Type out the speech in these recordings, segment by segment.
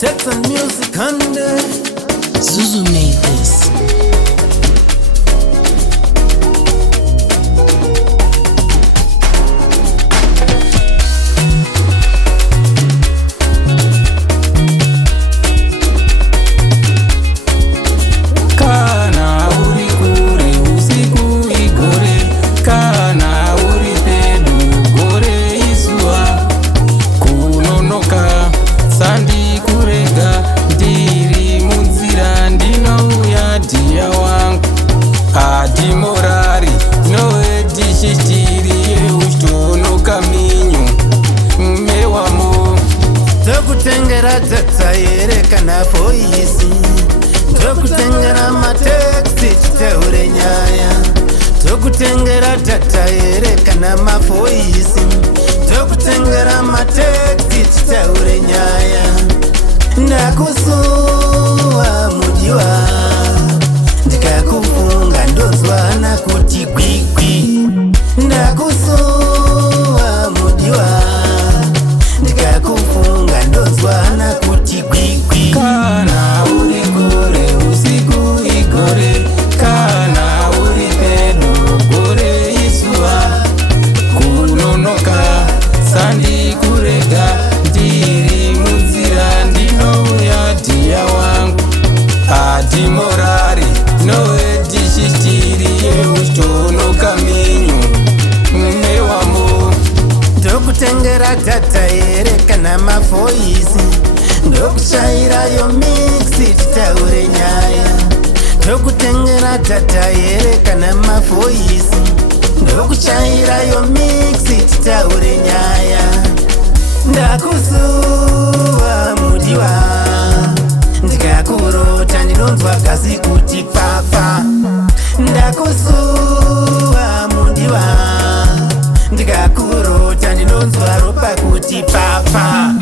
Texan music under. Zuzu made this. Morari no edishitiri ushtono kaminyo mewamo Tokutengera tata yere kana foisi Tokutengera mateksi titeure nyaya Tokutengera tata yere kana mafoisi Tokutengera mateksi titeure nyaya Ndakusuwa mudiwa ndikakufunga ndozwana kuti gwigwi ndakusuwa mudiwa ndikakufunga ndozwana kuti gwigwi kana uri kure usiku igore kana uri pedo gore izuva kunonoka sandi kurega ndiri munzira ndinouya dhiya wangu adimorari noedishitiri yeushtono kaminyo mewamo ndokutengera data here kana mafoisi ndokushayirayo mixi titaure nyaya ndokutengera data here kana mafoisi ndokushayirayo mixi titaure nyaya ndakusuwa mudiwa ndikakurota ndinonzwa gazi kuti papa ndakusuwa mudiwa ndikakurota ndinonzwa ropa kuti papa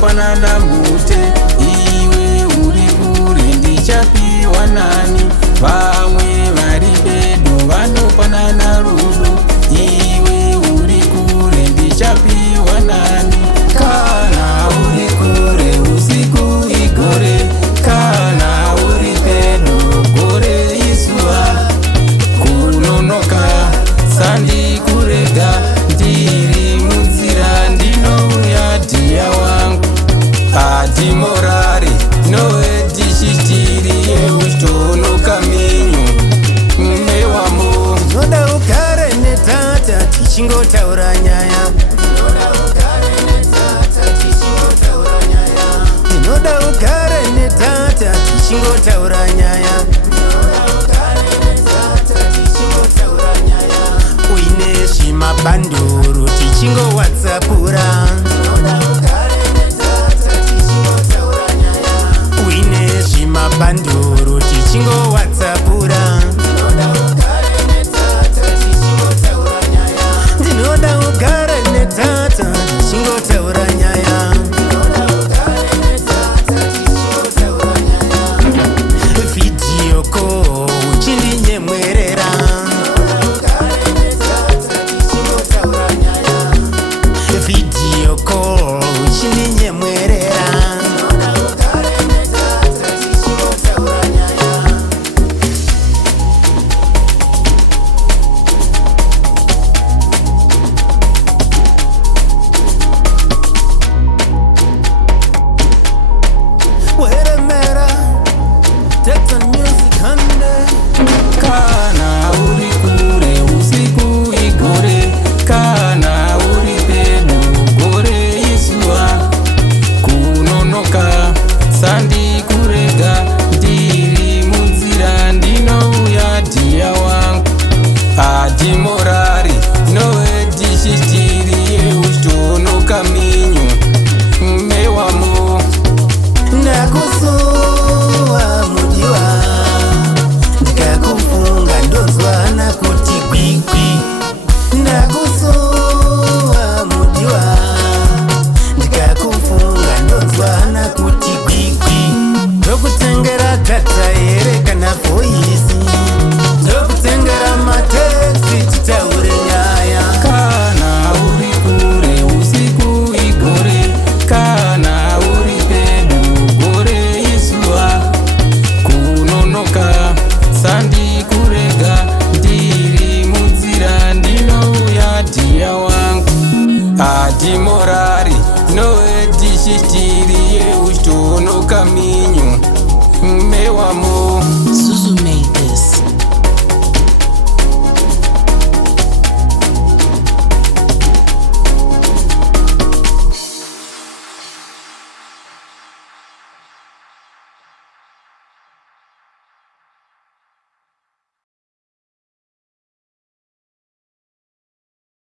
panana mute iwe uri kure ndichapiwa nani vamwe vari pedo vanopanana rudo iwe uri kure ndichapiwa nani kana uri kure usiku igore kana uri pedo gore izuva kunonoka sandi kurega ndiri munzira ndinouya dhiya wangu adimorari noedishitiri yeushtono kaminyo mewamo ndinoda ugare netata tichingotaura nyaya ndinoda ugare netata tichingotaura nyaya uine zvimabhanduru tichingo whatsappura